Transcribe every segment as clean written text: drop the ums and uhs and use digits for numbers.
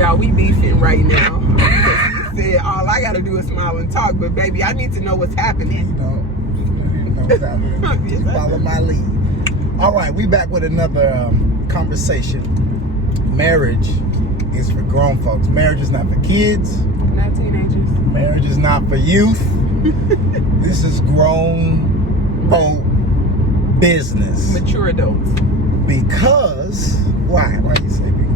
Y'all, we beefing right now. He said, all I gotta do is smile and talk, but baby, I need to know what's happening. You know what's happening. Just follow my lead. All right, we back with another conversation. Marriage is for grown folks. Marriage is not for kids. Not teenagers. Marriage is not for youth. This is grown folk business. Mature adults. Because, why? Why do you say because?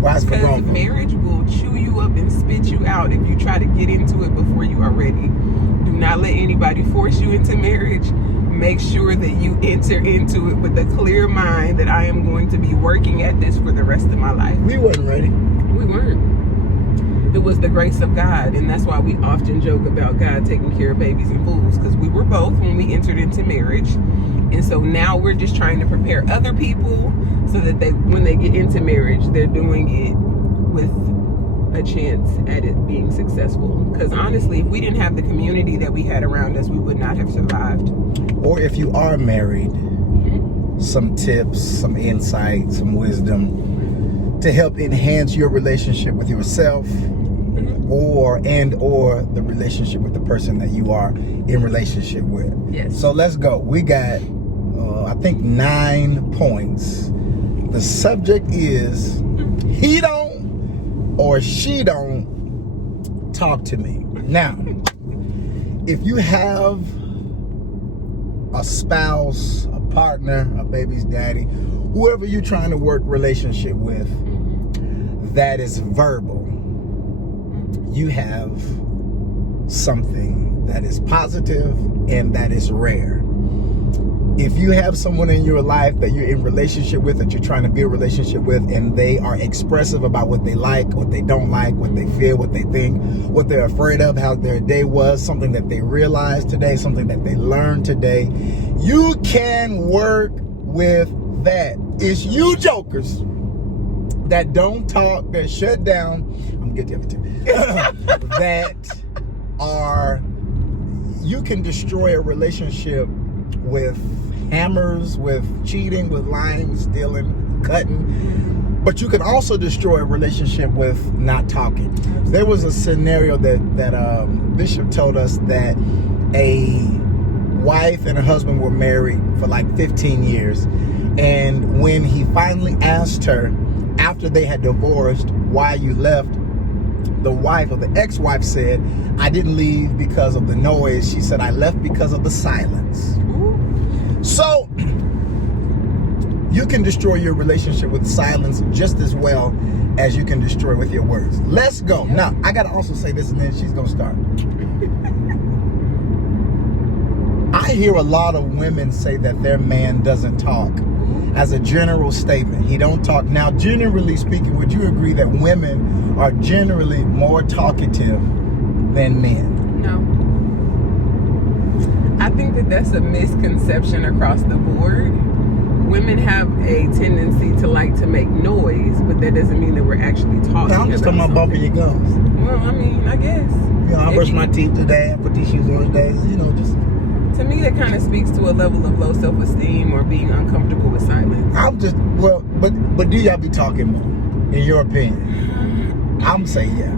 Why is it for grown folks? Marriage will chew you up and spit you out if you try to get into it before you are ready. Do not let anybody force you into marriage. Make sure that you enter into it with a clear mind that I am going to be working at this for the rest of my life. We wasn't ready. We weren't. It was the grace of God, and that's why we often joke about God taking care of babies and fools, because we were both when we entered into marriage. And so now we're just trying to prepare other people so that when they get into marriage, they're doing it with a chance at it being successful. Because honestly, if we didn't have the community that we had around us, we would not have survived. Or if you are married, some tips, some insight, some wisdom to help enhance your relationship with yourself or the relationship with the person that you are in relationship with. Yes. So let's go. We got, I think 9 points. The subject is he don't or she don't talk to me. Now, if you have a spouse, a partner, a baby's daddy, whoever you're trying to work relationship with, that is verbal, you have something that is positive and that is rare. If you have someone in your life that you're in relationship with, that you're trying to build a relationship with, and they are expressive about what they like, what they don't like, what they feel, what they think, what they're afraid of, how their day was, something that they realized today, something that they learned today, you can work with that. It's you jokers that don't talk, that shut down, I'm gonna get the other two, that are, you can destroy a relationship with hammers, with cheating, with lying, with stealing, cutting, but you can also destroy a relationship with not talking. Absolutely. There was a scenario that Bishop told us that a wife and her husband were married for like 15 years, and when he finally asked her after they had divorced why you left, the wife or the ex-wife said, I didn't leave because of the noise. She said, I left because of the silence. So you can destroy your relationship with silence just as well as you can destroy with your words. Let's go. Now, I got to also say this, and then she's going to start. I hear a lot of women say that their man doesn't talk. As a general statement, he don't talk. Now, generally speaking, would you agree that women are generally more talkative than men? No. I think that that's a misconception across the board. Women have a tendency to like to make noise, but that doesn't mean that we're actually talking. I'm just talking about bumping your gums. Well, I mean, I guess. You know, I brush my teeth today, I put these shoes on today, you know, just... To me, that kind of speaks to a level of low self-esteem or being uncomfortable with silence. I'm just, well, but do y'all be talking more, in your opinion? I'm saying yeah.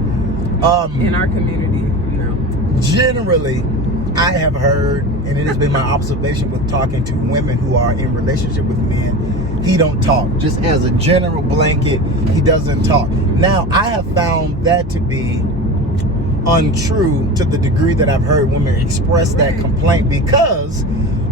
In our community, no. Generally, I have heard, and it has been my observation with talking to women who are in relationship with men, he don't talk. Just as a general blanket, he doesn't talk. Now, I have found that to be untrue to the degree that I've heard women express that complaint, because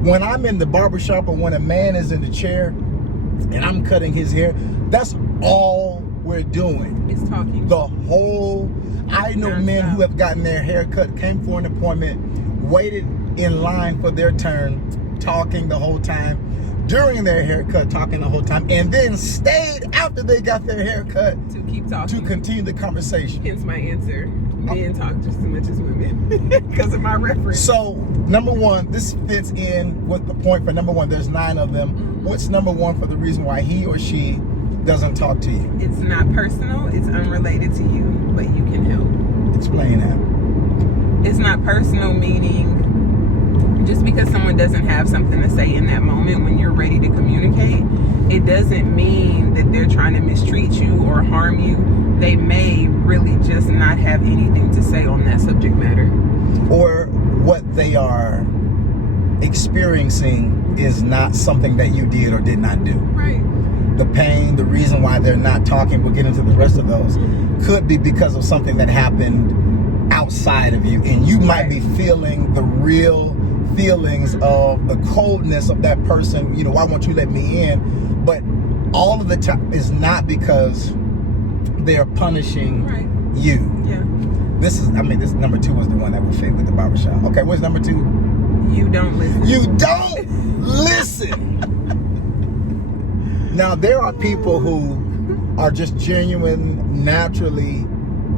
when I'm in the barbershop or when a man is in the chair and I'm cutting his hair, that's all we're doing. It's talking. The whole, I know men who have gotten their hair cut, came for an appointment, waited in line for their turn, talking the whole time, during their haircut, talking the whole time, and then stayed after they got their haircut to keep talking, to continue the conversation. Hence my answer. Men talk just as much as women because of my reference. So, number one, this fits in with the point for number one. There's 9 of them. Mm-hmm. What's number one for the reason why he or she doesn't talk to you? It's not personal. It's unrelated to you, but you can help. Explain that. It's not personal, meaning just because someone doesn't have something to say in that moment when you're ready to communicate, it doesn't mean that they're trying to mistreat you or harm you, they may really just not have anything to say on that subject matter. Or what they are experiencing is not something that you did or did not do. Right. The pain, the reason why they're not talking, we'll get into the rest of those, could be because of something that happened outside of you. And you might be feeling the real feelings of the coldness of that person. You know, why won't you let me in? But all of the time is not because they're punishing you. Yeah. This number 2 was the one that would fit with the barbershop. Okay, what's number 2? You don't listen. You don't listen. Now, there are people who are just genuine, naturally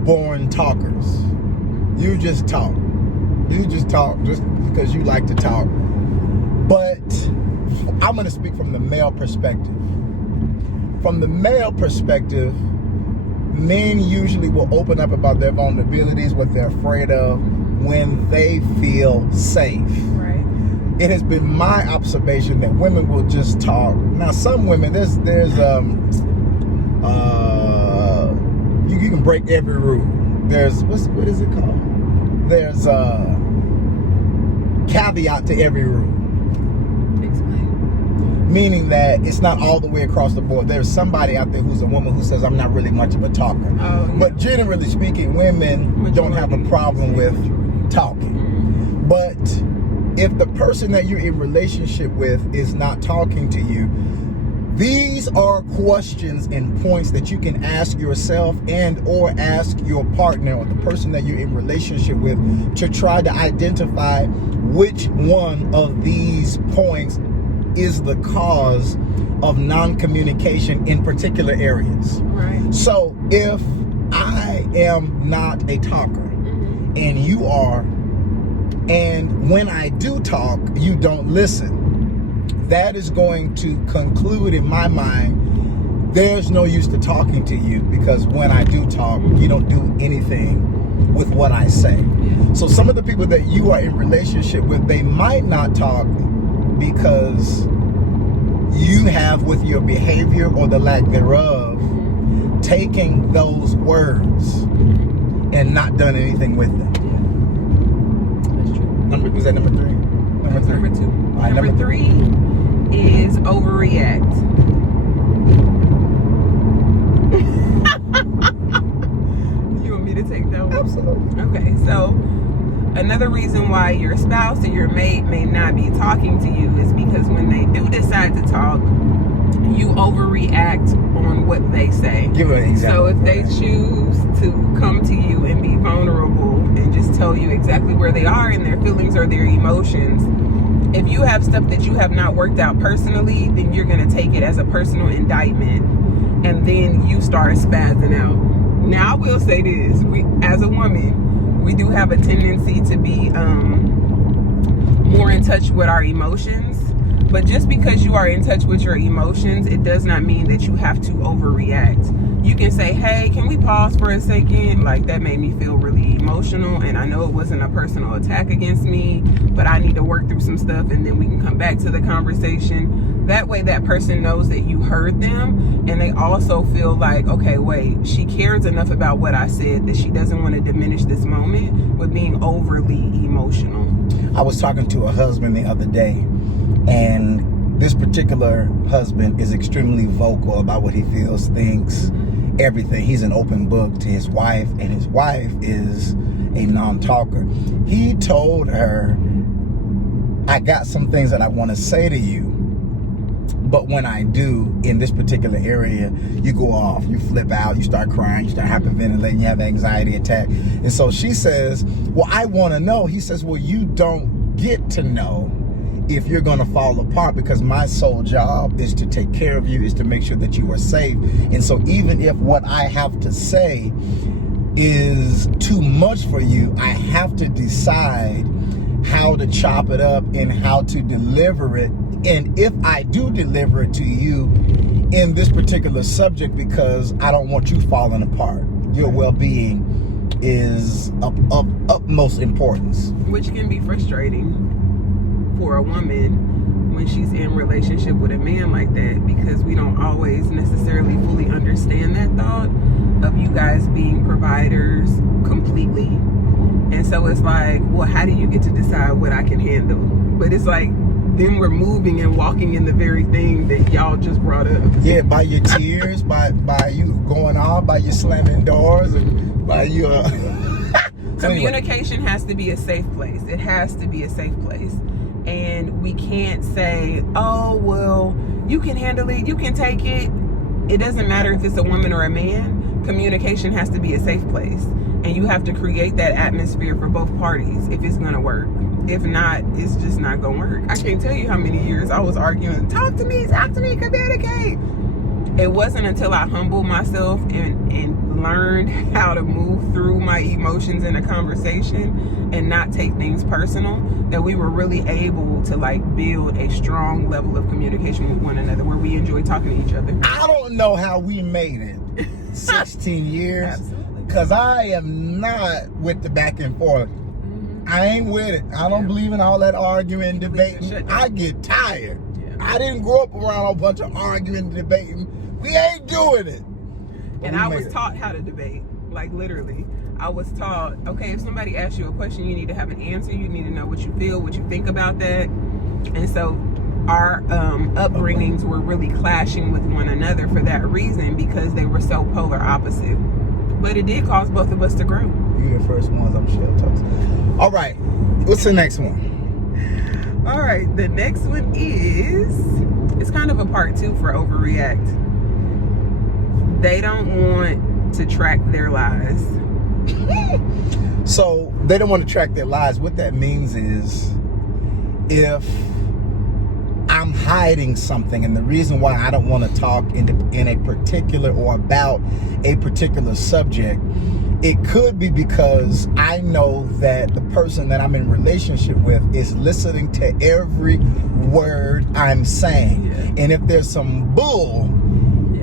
born talkers. You just talk. You just talk just because you like to talk. But I'm going to speak from the male perspective. From the male perspective, men usually will open up about their vulnerabilities, what they're afraid of, when they feel safe. Right. It has been my observation that women will just talk. Now, some women, you can break every rule. There's what is it called? There's a caveat to every rule. Explain. Meaning that it's not all the way across the board. There's somebody out there who's a woman who says, I'm not really much of a talker. Oh, yeah. But generally speaking, women don't have a problem with talking. But if the person that you're in relationship with is not talking to you, these are questions and points that you can ask yourself and or ask your partner or the person that you're in relationship with to try to identify which one of these points is the cause of non-communication in particular areas. Right. So if I am not a talker and you are, and when I do talk, you don't listen, that is going to conclude in my mind, there's no use to talking to you, because when I do talk, you don't do anything with what I say. So some of the people that you are in relationship with, they might not talk because you have, with your behavior or the lack thereof, taking those words and not done anything with them. That's true. Was that number 3? Number 3. Number 2. All right, number 3 is overreact. You want me to take that one? Absolutely. Okay, so another reason why your spouse or your mate may not be talking to you is because when they do decide to talk, you overreact on what they say. Give an example. So if they choose to come to you and be vulnerable and just tell you exactly where they are in their feelings or their emotions, if you have stuff that you have not worked out personally, then you're going to take it as a personal indictment, and then you start spazzing out. Now, I will say this. As a woman, we do have a tendency to be more in touch with our emotions. But just because you are in touch with your emotions, it does not mean that you have to overreact. You can say, hey, can we pause for a second? Like, that made me feel really emotional, and I know it wasn't a personal attack against me, but I need to work through some stuff, and then we can come back to the conversation. That way that person knows that you heard them, and they also feel like, okay, wait, she cares enough about what I said that she doesn't want to diminish this moment with being overly emotional. I was talking to a husband the other day, and this particular husband is extremely vocal about what he feels, thinks, everything. He's an open book to his wife, and his wife is a non-talker. He told her, I got some things that I want to say to you, but when I do, in this particular area, you go off, you flip out, you start crying, you start hyperventilating, you have an anxiety attack. And so she says, well, I want to know. He says, well, you don't get to know if you're going to fall apart, because my sole job is to take care of you, is to make sure that you are safe. And so even if what I have to say is too much for you, I have to decide how to chop it up and how to deliver it. And if I do deliver it to you in this particular subject, because I don't want you falling apart, your well-being is of utmost importance. Which can be frustrating for a woman when she's in relationship with a man like that, because we don't always necessarily fully understand that thought. guys being providers completely. And so it's like, well, how do you get to decide what I can handle? But it's like, then we're moving and walking in the very thing that y'all just brought up. Yeah, by your tears, by you going on, by you slamming doors, and by your... Communication has to be a safe place. It has to be a safe place. And we can't say, oh, well, you can handle it, you can take it. It doesn't matter if it's a woman or a man. Communication has to be a safe place. And you have to create that atmosphere for both parties if it's going to work. If not, it's just not going to work. I can't tell you how many years I was arguing, talk to me, communicate. It wasn't until I humbled myself and learned how to move through my emotions in a conversation and not take things personal that we were really able to like build a strong level of communication with one another where we enjoy talking to each other. I don't know how we made it 16 years. Absolutely. Because I am not with the back and forth. I ain't with it. I don't believe in all that arguing, debating. I get tired. Yeah. I didn't grow up around a bunch of arguing, debating. We ain't doing it. And I was taught how to debate. Like literally. I was taught, okay, if somebody asks you a question, you need to have an answer. You need to know what you feel, what you think about that. And so our upbringings were really clashing with one another for that reason, because they were so polar opposite. But it did cause both of us to grow. You're the first ones, I'm shell toast. All right, what's the next one? All right, the next one is, it's kind of a part 2 for overreact. They don't want to track their lies. So they don't want to track their lies. What that means is, if I'm hiding something, and the reason why I don't want to talk in a particular or about a particular subject, it could be because I know that the person that I'm in relationship with is listening to every word I'm saying. Yeah. And if there's some bull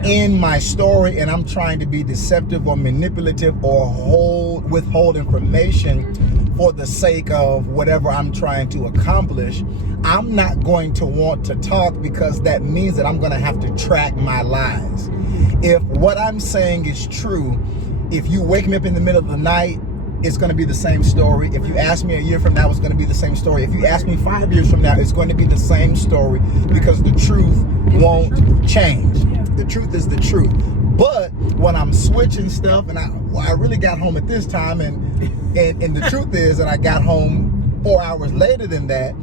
in my story and I'm trying to be deceptive or manipulative or withhold information for the sake of whatever I'm trying to accomplish, I'm not going to want to talk, because that means that I'm going to have to track my lies. If what I'm saying is true, if you wake me up in the middle of the night, it's going to be the same story. If you ask me a year from now, it's going to be the same story. If you ask me 5 years from now, it's going to be the same story, because the truth won't change. The truth is the truth. But when I'm switching stuff, and I really got home at this time, and the truth is that I got home 4 hours later than that,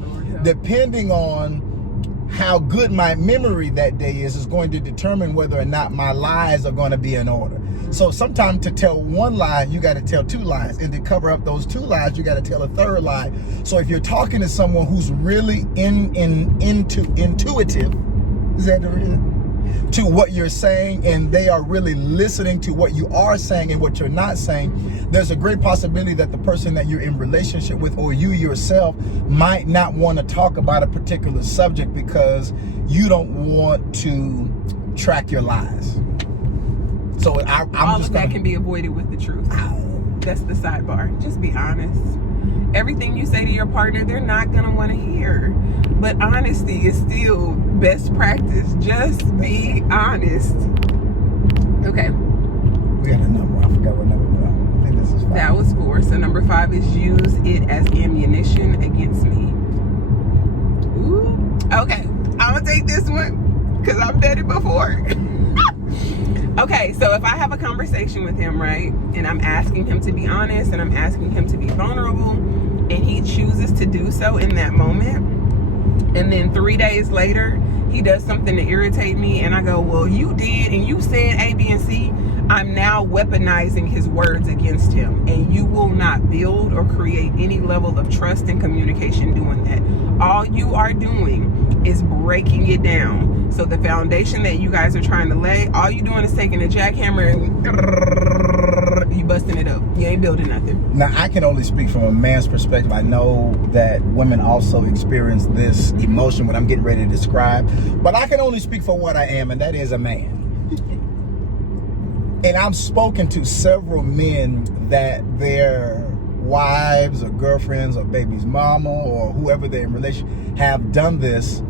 depending on how good my memory that day is going to determine whether or not my lies are going to be in order. So sometimes to tell one lie, you got to tell 2 lies. And to cover up those 2 lies, you got to tell a 3rd lie. So if you're talking to someone who's really intuitive, is that the reason? To what you're saying, and they are really listening to what you are saying and what you're not saying, there's a great possibility that the person that you're in relationship with, or you yourself, might not want to talk about a particular subject because you don't want to track your lies. So all of that can be avoided with the truth. That's the sidebar. Just be honest. Everything you say to your partner, they're not going to want to hear. But honesty is still best practice. Just be honest. Okay. We got a number. I forgot what number we're on. I think this is 5. That was 4. So number 5 is use it as ammunition against me. Ooh. Okay. I'm going to take this one because I've done it before. Okay, so if I have a conversation with him, right, and I'm asking him to be honest and I'm asking him to be vulnerable, and he chooses to do so in that moment, and then 3 days later, he does something to irritate me, and I go, well, you did, and you said A, B, and C, I'm now weaponizing his words against him, and you will not build or create any level of trust and communication doing that. All you are doing is breaking it down. So the foundation that you guys are trying to lay, all you doing is taking a jackhammer and you busting it up. You ain't building nothing. Now, I can only speak from a man's perspective. I know that women also experience this emotion when I'm getting ready to describe, but I can only speak for what I am, and that is a man. And I've spoken to several men that their wives or girlfriends or baby's mama or whoever they're in relation have done this.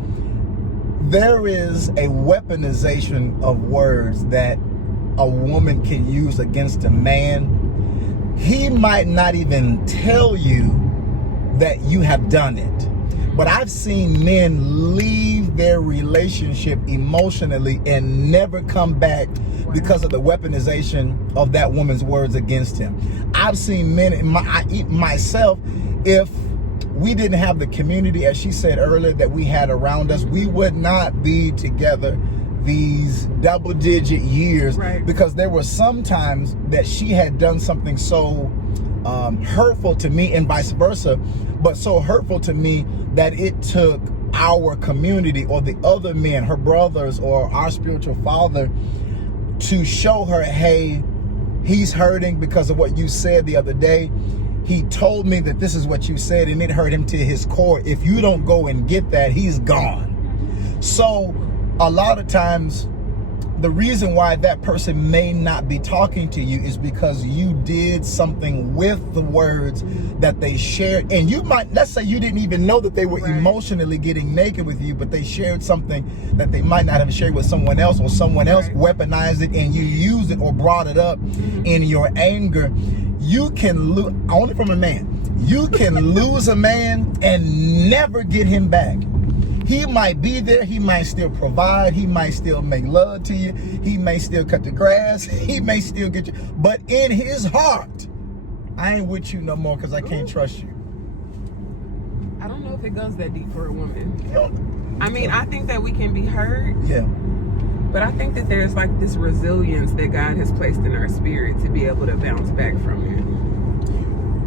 There is a weaponization of words that a woman can use against a man, he might not even tell you that you have done it. But I've seen men leave their relationship emotionally and never come back because of the weaponization of that woman's words against him. I've seen men, myself, if we didn't have the community, as she said earlier, that we had around us, we would not be together these double-digit years, because there were some times that she had done something so hurtful to me, and vice versa, but so hurtful to me that it took our community or the other men, her brothers or our spiritual father, to show her, hey, he's hurting because of what you said the other day. He told me that this is what you said, and it hurt him to his core. If you don't go and get that, he's gone. So a lot of times, the reason why that person may not be talking to you is because you did something with the words that they shared. And you might, let's say you didn't even know that they were emotionally getting naked with you, but they shared something that they might not have shared with someone else, or someone else weaponized it and you used it or brought it up in your anger. You can lose, only from a man, you can lose a man and never get him back. He might be there, he might still provide, he might still make love to you, he may still cut the grass, he may still get you, but in his heart, I ain't with you no more because I can't trust you. I don't know if it goes that deep for a woman. I mean, I think that we can be hurt. Yeah. But I think that there's like this resilience that God has placed in our spirit to be able to bounce back from it.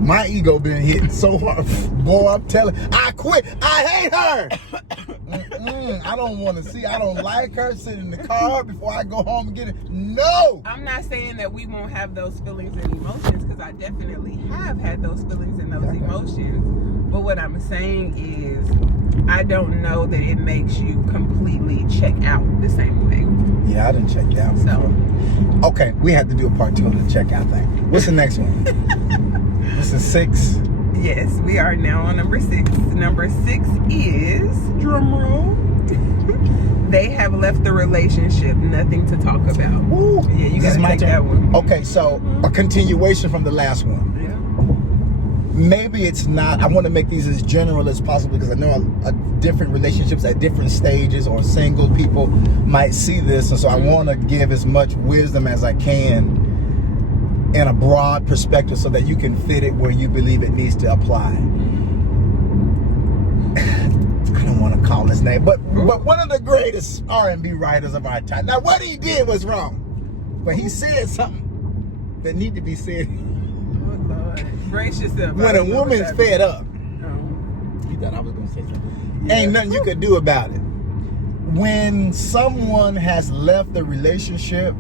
My ego been hit so hard. Boy, I'm telling, I quit. I hate her. I don't want to see, I don't like her. Sit in the car before I go home and get it. No. I'm not saying that we won't have those feelings and emotions, because I definitely have had those feelings and those emotions. But what I'm saying is, I don't know that it makes you completely check out the same way. Yeah, I didn't check out. So, okay, we have to do a part 2 of the checkout thing. What's the next one? This is 6. Yes, we are now on number 6. Number 6 is, drum roll, they have left the relationship, nothing to talk about. Ooh, yeah, you gotta take that one. Okay, so a continuation from the last one. Maybe it's not, I want to make these as general as possible, because I know different relationships at different stages, or single people might see this, and so I want to give as much wisdom as I can in a broad perspective so that you can fit it where you believe it needs to apply. I don't want to call his name, but one of the greatest R&B writers of our time. Now, what he did was wrong, but he said something that needed to be said. Brace yourself. When a woman's fed up, you thought I was going to say something. Yeah. Ain't nothing you could do about it. When someone has left the relationship,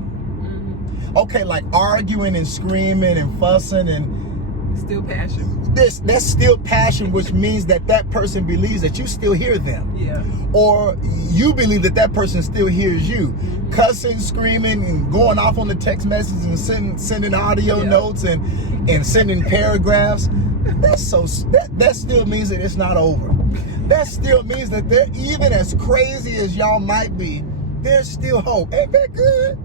okay, like arguing and screaming and fussing and still passion. That's still passion, which means that that person believes that you still hear them. Yeah. Or you believe that that person still hears you. Cussing, screaming, and going off on the text messages and sending audio notes and sending paragraphs. That still means that it's not over. That still means that they're, even as crazy as y'all might be, there's still hope. Ain't that good?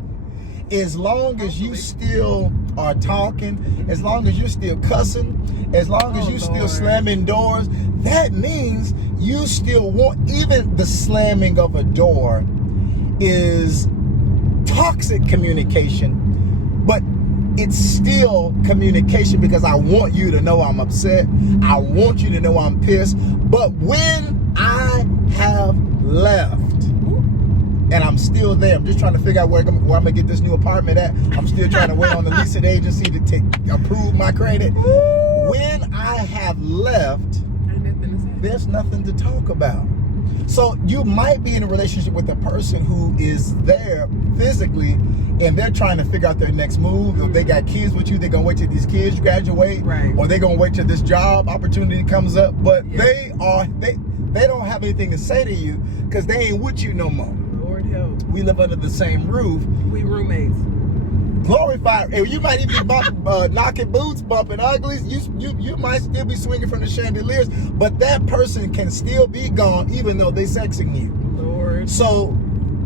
As long as you still are talking, as long as you're still cussing, as long as you still slamming doors, that means you still want, even the slamming of a door is toxic communication, but it's still communication, because I want you to know I'm upset. I want you to know I'm pissed. But when I have left, and I'm still there, I'm just trying to figure out where I'm going to get this new apartment at. I'm still trying to wait on the leasing agency to approve my credit. When I have left, there's nothing to talk about. So you might be in a relationship with a person who is there physically, and they're trying to figure out their next move. If they got kids with you, they're going to wait till these kids graduate, or they're going to wait till this job opportunity comes up. But they don't have anything to say to you because they ain't with you no more. Lord help. We live under the same roof. We roommates. Glorified. You might even be knocking boots, bumping uglies. You might still be swinging from the chandeliers, but that person can still be gone even though they sexing you. Lord. So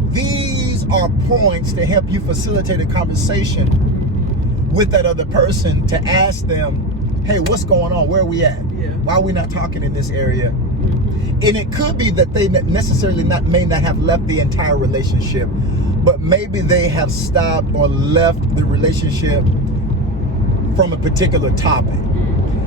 these are points to help you facilitate a conversation with that other person, to ask them, hey, what's going on? Where are we at? Yeah. Why are we not talking in this area? And it could be that they necessarily may not have left the entire relationship, but maybe they have stopped or left the relationship from a particular topic.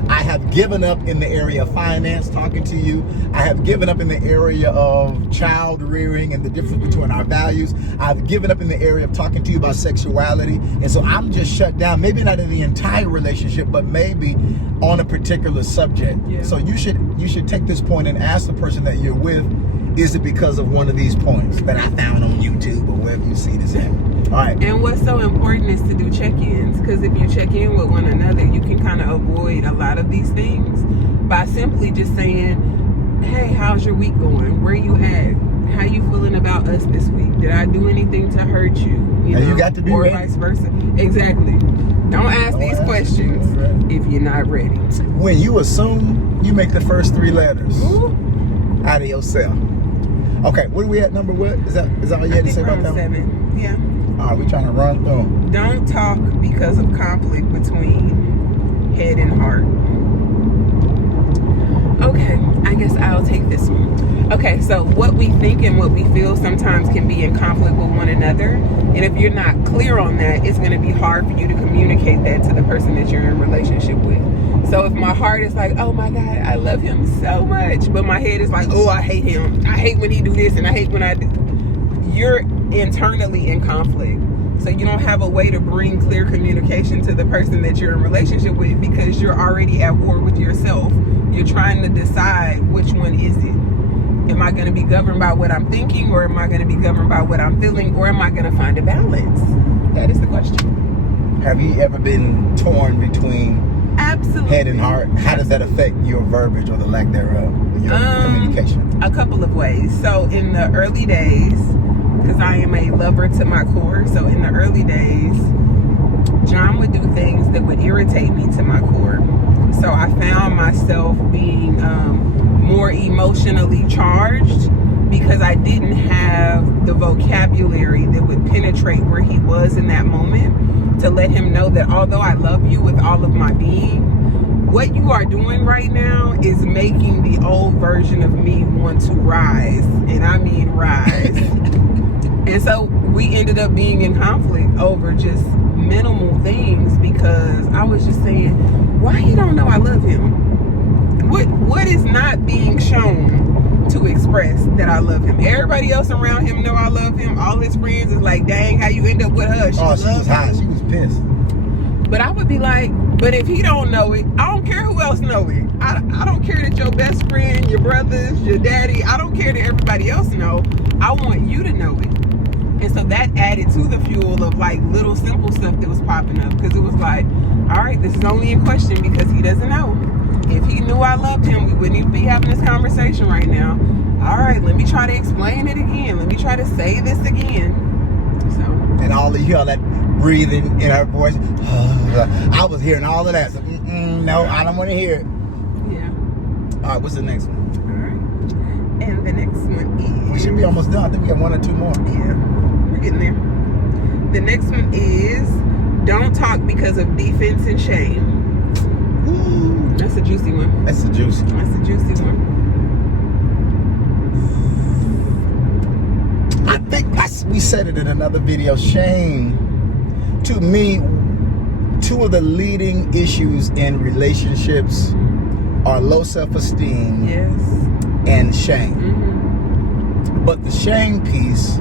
I have given up in the area of finance, talking to you. I have given up in the area of child rearing and the difference between our values. I've given up in the area of talking to you about sexuality. And so I'm just shut down, maybe not in the entire relationship, but maybe on a particular subject. Yeah. So you should take this point and ask the person that you're with, is it because of one of these points that I found on YouTube or wherever you see this at? All right. And what's so important is to do check-ins, because if you check in with one another, you can kind of avoid a lot of these things by simply just saying, hey, how's your week going? Where you at? How you feeling about us this week? Did I do anything to hurt you? And you got to be or ready. Vice versa. Exactly. Don't ask these questions if you're not ready. When you assume, you make the first 3 letters Ooh. out of yourself. Okay, what are we at? Number what? Is that all you had to say about that? 7. Yeah. All right, we're trying to run through them. Don't talk because of conflict between head and heart. Okay, I guess I'll take this one. Okay, so what we think and what we feel sometimes can be in conflict with one another. And if you're not clear on that, it's going to be hard for you to communicate that to the person that you're in a relationship with. So if my heart is like, oh my God, I love him so much, but my head is like, oh, I hate him. I hate when he do this and I hate when I do. You're internally in conflict. So you don't have a way to bring clear communication to the person that you're in relationship with, because you're already at war with yourself. You're trying to decide which one is it. Am I going to be governed by what I'm thinking, or am I going to be governed by what I'm feeling, or am I going to find a balance? That is the question. Have you ever been torn between Absolutely. head and heart? How does that affect your verbiage or the lack thereof, your communication? A couple of ways. So in the early days, because I am a lover to my core, so in the early days, John would do things that would irritate me to my core. So I found myself being more emotionally charged because I didn't have the vocabulary that would penetrate where he was in that moment to let him know that although I love you with all of my being, what you are doing right now is making the old version of me want to rise. And I mean rise. And so we ended up being in conflict over just minimal things, because I was just saying, why he don't know I love him? What is not being shown to express that I love him? Everybody else around him know I love him. All his friends is like, dang, how you end up with her? She was hot. She was pissed. But I would be like, but if he don't know it, I don't care who else know it. I don't care that your best friend, your brothers, your daddy, I don't care that everybody else know. I want you to know it. And so that added to the fuel of like little simple stuff that was popping up, because it was like, all right, this is only in question because he doesn't know. If he knew I loved him, we wouldn't even be having this conversation right now. All right, let me try to explain it again. Let me try to say this again. So. And all of you, all that breathing in her voice. I was hearing all of that. So, no, I don't want to hear it. Yeah. All right, what's the next one? All right. And the next one is... We should be almost done. I think we have 1 or 2 more. Yeah, we're getting there. The next one is, don't talk because of defense and shame. Ooh. That's a juicy one. That's a juicy one. That's a juicy one. I think we said it in another video. Shame, to me, 2 of the leading issues in relationships are low self-esteem, Yes. and shame. Mm-hmm. But the shame piece,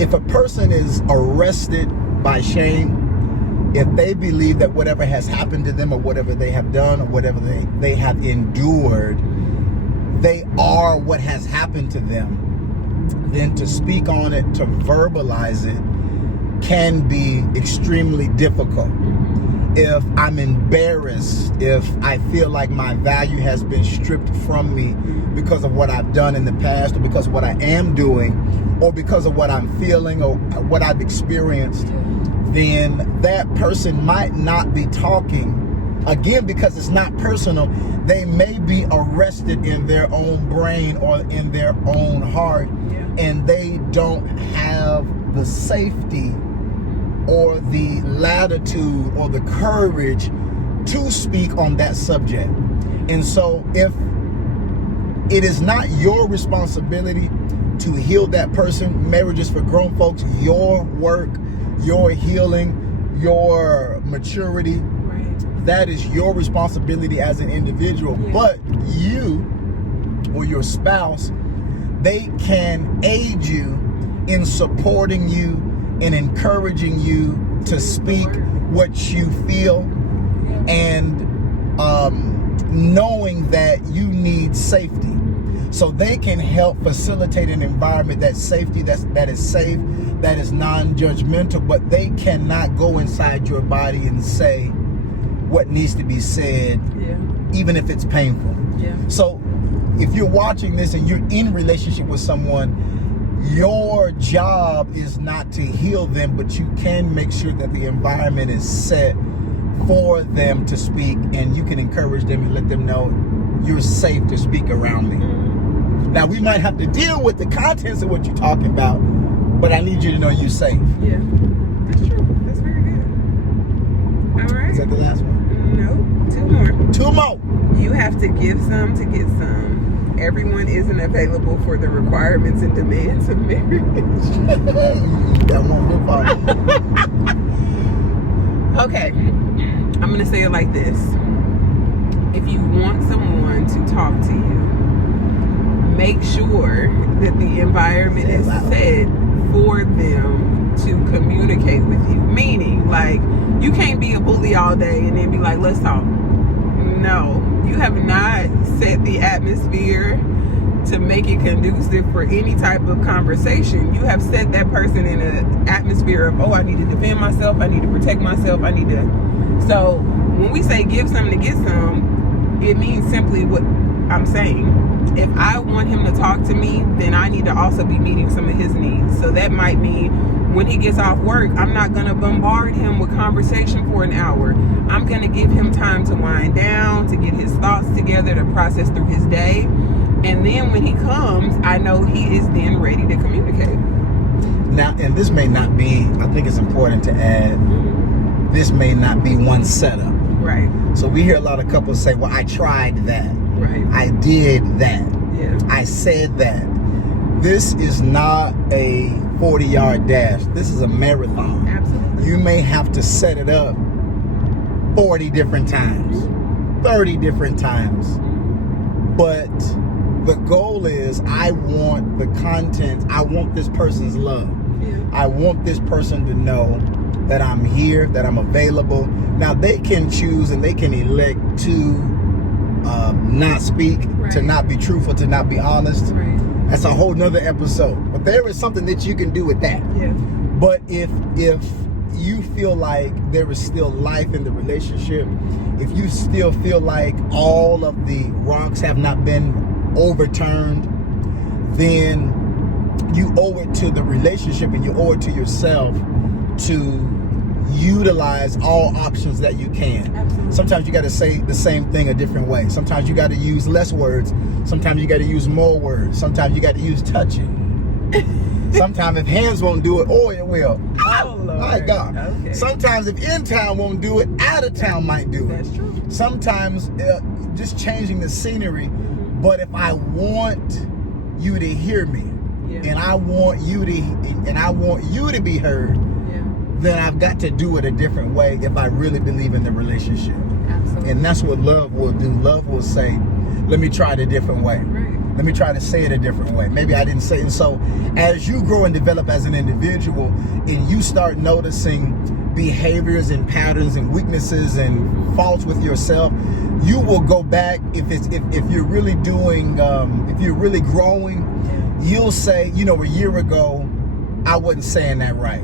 if a person is arrested by shame, if they believe that whatever has happened to them or whatever they have done or whatever they have endured, they are what has happened to them, then to speak on it, to verbalize it, can be extremely difficult. If I'm embarrassed, if I feel like my value has been stripped from me because of what I've done in the past, or because of what I am doing, or because of what I'm feeling or what I've experienced, then that person might not be talking again, because it's not personal, they may be arrested in their own brain or in their own heart, and they don't have the safety or the latitude or the courage to speak on that subject. And so if it is not your responsibility to heal that person, marriage is for grown folks, your work, your healing, your maturity, that is your responsibility as an individual. But you or your spouse, they can aid you in supporting you and encouraging you to speak what you feel, and knowing that you need safety. So they can help facilitate an environment that is safe, that is non-judgmental, but they cannot go inside your body and say what needs to be said, even if it's painful. So if you're watching this and you're in relationship with someone, your job is not to heal them, but you can make sure that the environment is set for them to speak, and you can encourage them and let them know you're safe to speak around me. Now, we might have to deal with the contents of what you're talking about, but I need you to know you're safe. Yeah, that's true. That's very good. All right. Is that the last one? No, 2 more. 2 more. You have to give some to get some. Everyone isn't available for the requirements and demands of marriage. That won't go far. Okay, I'm going to say it like this. If you want someone to talk to you, make sure that the environment is set for them to communicate with you. Meaning, like, you can't be a bully all day and then be like, let's talk. No, you have not set the atmosphere to make it conducive for any type of conversation. You have set that person in an atmosphere of, oh, I need to defend myself, I need to protect myself, I need to. So when we say give some to get some, it means simply what I'm saying. If I want him to talk to me, then I need to also be meeting some of his needs. So that might mean when he gets off work, I'm not going to bombard him with conversation for an hour. I'm going to give him time to wind down, to get his thoughts together, to process through his day. And then when he comes, I know he is then ready to communicate. Now, and this may not be, I think it's important to add, this may not be one setup. Right. So we hear a lot of couples say, well, I tried that. Right. I did that. Yeah. I said that. This is not a 40-yard dash. This is a marathon. Absolutely. You may have to set it up 40 different times, 30 different times. But the goal is, I want the content, I want this person's love. Yeah. I want this person to know that I'm here, that I'm available. Now, they can choose and they can elect to not speak, to not be truthful, to not be honest. Right. That's a whole nother episode. But there is something that you can do with that. Yeah. But if you feel like there is still life in the relationship, if you still feel like all of the rocks have not been overturned, then you owe it to the relationship and you owe it to yourself to utilize all options that you can. Absolutely. Sometimes you got to say the same thing a different way. Sometimes you got to use less words. Sometimes you got to use more words. Sometimes you got to use touching. Sometimes if hands won't do it, oil will. Oh, Lord. My God. Okay. Sometimes if in town won't do it, out of town might do it. That's true. Sometimes just changing the scenery. But if I want you to hear me, and I want you to be heard, then I've got to do it a different way if I really believe in the relationship. Absolutely. And that's what love will do. Love will say, let me try it a different way. Right. Let me try to say it a different way. Maybe I didn't say it. And so as you grow and develop as an individual, and you start noticing behaviors and patterns and weaknesses and faults with yourself, you will go back. If you're really doing, if you're really growing, you'll say, you know, a year ago, I wasn't saying that right.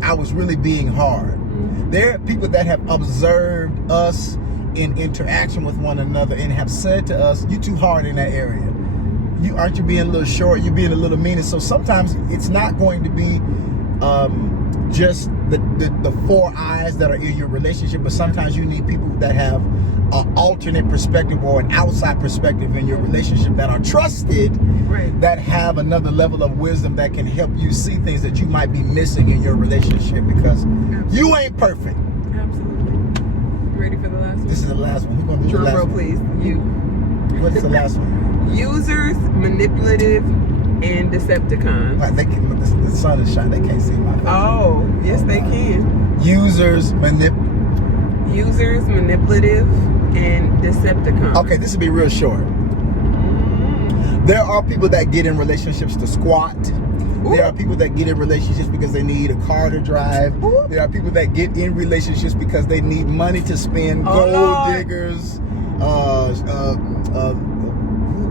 I was really being hard. Mm-hmm. There are people that have observed us in interaction with one another and have said to us, you too hard in that area. Aren't you being a little short? You're being a little mean. And so sometimes it's not going to be just the four eyes that are in your relationship, but sometimes you need people that have an alternate perspective or an outside perspective in your relationship that are trusted, Right. that have another level of wisdom that can help you see things that you might be missing in your relationship, because you ain't perfect. Absolutely. You ready for the last one? This is the last one. Who's going to be your Drum last roll, one? please. You. What's the last one? Users, manipulative, and Decepticons. Like the sun is shining. They can't see my face. Oh, yes, they can. Users, Users, manipulative, and Decepticons. Okay, this will be real short. There are people that get in relationships to squat. Ooh. There are people that get in relationships because they need a car to drive. Ooh. There are people that get in relationships because they need money to spend. Oh, Gold Lord. diggers.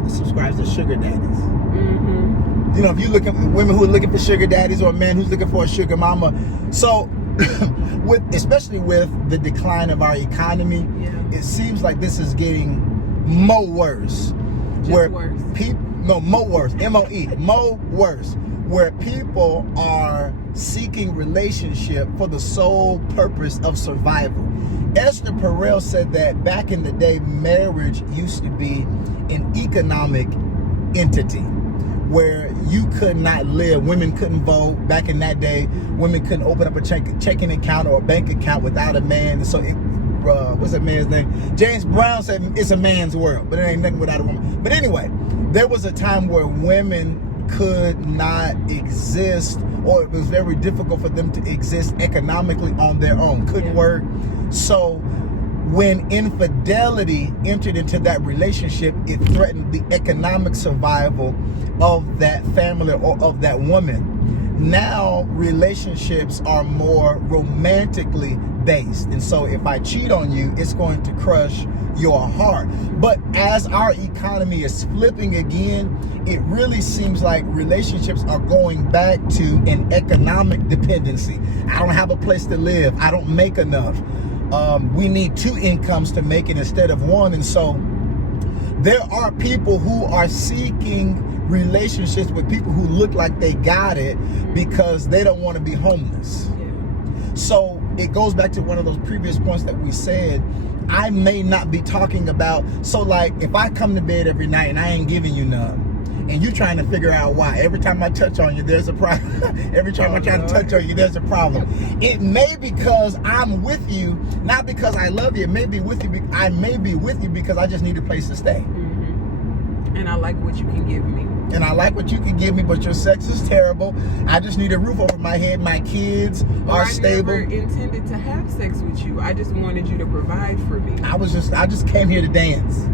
Who subscribes to sugar daddies? Mm-hmm. You know, if you look at women who are looking for sugar daddies, or a man who's looking for a sugar mama. So, especially with the decline of our economy, Yeah. it seems like this is getting more worse. Just worse. More worse. M-O-E. More worse. Where people are seeking relationship for the sole purpose of survival. Esther Perel said that back in the day, marriage used to be an economic entity where you could not live. Women couldn't vote. Back in that day, women couldn't open up a checking account or a bank account without a man. So what's that man's name? James Brown said it's a man's world, but it ain't nothing without a woman. But anyway, there was a time where women could not exist, or it was very difficult for them to exist economically on their own. Couldn't work. So when infidelity entered into that relationship, it threatened the economic survival of that family or of that woman. Now relationships are more romantically based, and so if I cheat on you, it's going to crush your heart. But as our economy is flipping again, it really seems like relationships are going back to an economic dependency. I don't have a place to live. I don't make enough. We need two incomes to make it instead of one. And so there are people who are seeking relationships with people who look like they got it because they don't want to be homeless. Yeah. So it goes back to one of those previous points that we said. I may not be talking about, so like if I come to bed every night and I ain't giving you none, and you trying to figure out why. Every time I touch on you, there's a problem. Every time I try to touch on you, there's a problem. It may because I'm with you, not because I love you. It may be with you. I may be with you because I just need a place to stay. Mm-hmm. And I like what you can give me. And I like what you can give me, but your sex is terrible. I just need a roof over my head. My kids are stable. I never intended to have sex with you. I just wanted you to provide for me. I just came here to dance.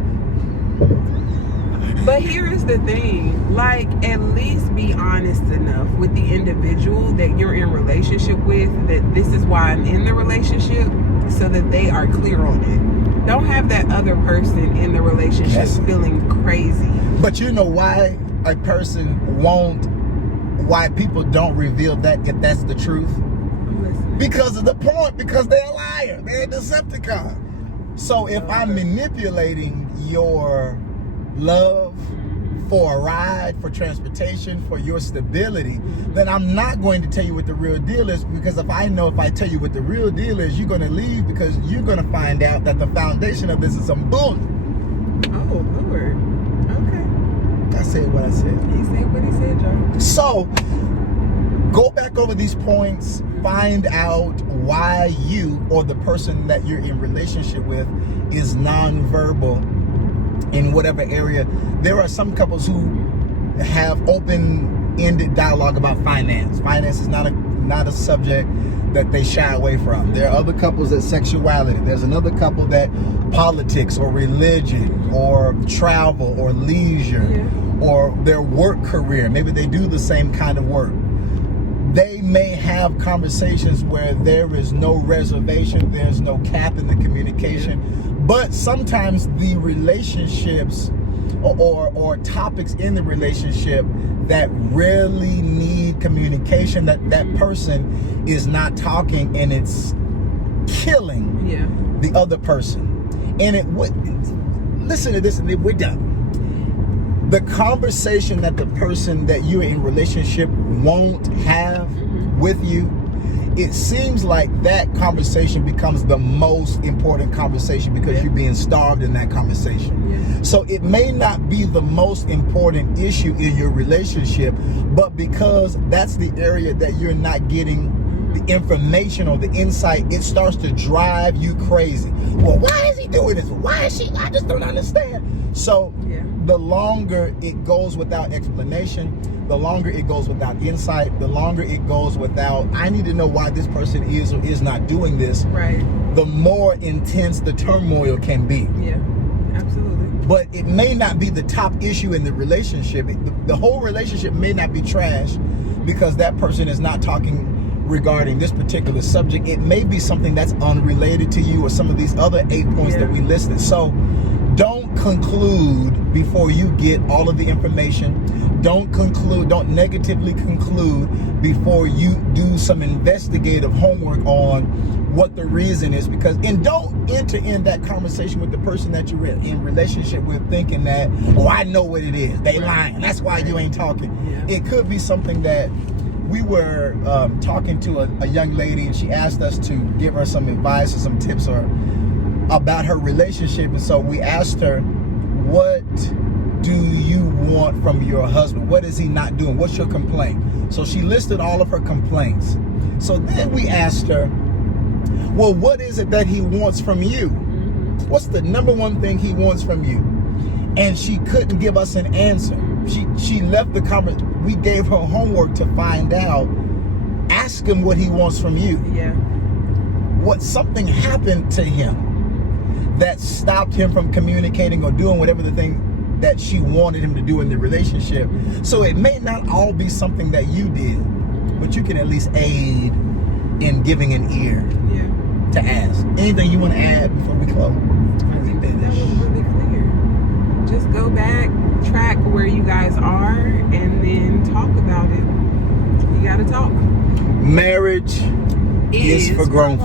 But here is the thing, like, at least be honest enough with the individual that you're in relationship with, that this is why I'm in the relationship, so that they are clear on it. Don't have that other person in the relationship feeling crazy. But you know why a person why people don't reveal that if that's the truth? Because of the point, because they're a liar, they're a Decepticon. So if I'm manipulating your love for a ride, for transportation, for your stability, then I'm not going to tell you what the real deal is, because if I tell you what the real deal is, you're going to leave because you're going to find out that the foundation of this is some bull. Oh, Lord. Okay. I said what I said. He said what he said, John. So, go back over these points, find out why you or the person that you're in relationship with is nonverbal in whatever area. There are some couples who have open-ended dialogue about finance. Finance is not a subject that they shy away from. There are other couples that sexuality. There's another couple that politics or religion or travel or leisure or their work career. Maybe they do the same kind of work. They may have conversations where there is no reservation, there's no cap in the communication, but sometimes the relationships or topics in the relationship that really need communication, that person is not talking, and it's killing the other person. And it would, listen to this, and we're done. The conversation that the person that you're in relationship won't have with you it seems like that conversation becomes the most important conversation because you're being starved in that conversation. So it may not be the most important issue in your relationship, but because that's the area that you're not getting the information or the insight, it starts to drive you crazy. Well, why is he doing this? Why is she? I just don't understand. So the longer it goes without explanation, the longer it goes without insight, the longer it goes without, I need to know why this person is or is not doing this, the more intense the turmoil can be. Yeah, absolutely. But it may not be the top issue in the relationship. The whole relationship may not be trash because that person is not talking regarding this particular subject. It may be something that's unrelated to you or some of these other 8 points that we listed. So don't conclude before you get all of the information. Don't negatively conclude before you do some investigative homework on what the reason is, and don't enter in that conversation with the person that you're in relationship with thinking that, oh, I know what it is. They lying. That's why you ain't talking. It could be something that we were talking to a young lady, and she asked us to give her some advice or some tips about her relationship. And so we asked her, what do you want from your husband? What is he not doing? What's your complaint? So she listed all of her complaints. So then we asked her, well, what is it that he wants from you? What's the number one thing he wants from you? And she couldn't give us an answer. She left the conversation. We gave her homework to find out. Ask him what he wants from you. Something happened to him that stopped him from communicating or doing whatever the thing that she wanted him to do in the relationship. So it may not all be something that you did, but you can at least aid in giving an ear to ask. Anything you want to add before we close? I think that was really clear. Just go back, track where you guys are, and then talk about it. You gotta talk. Marriage is for grown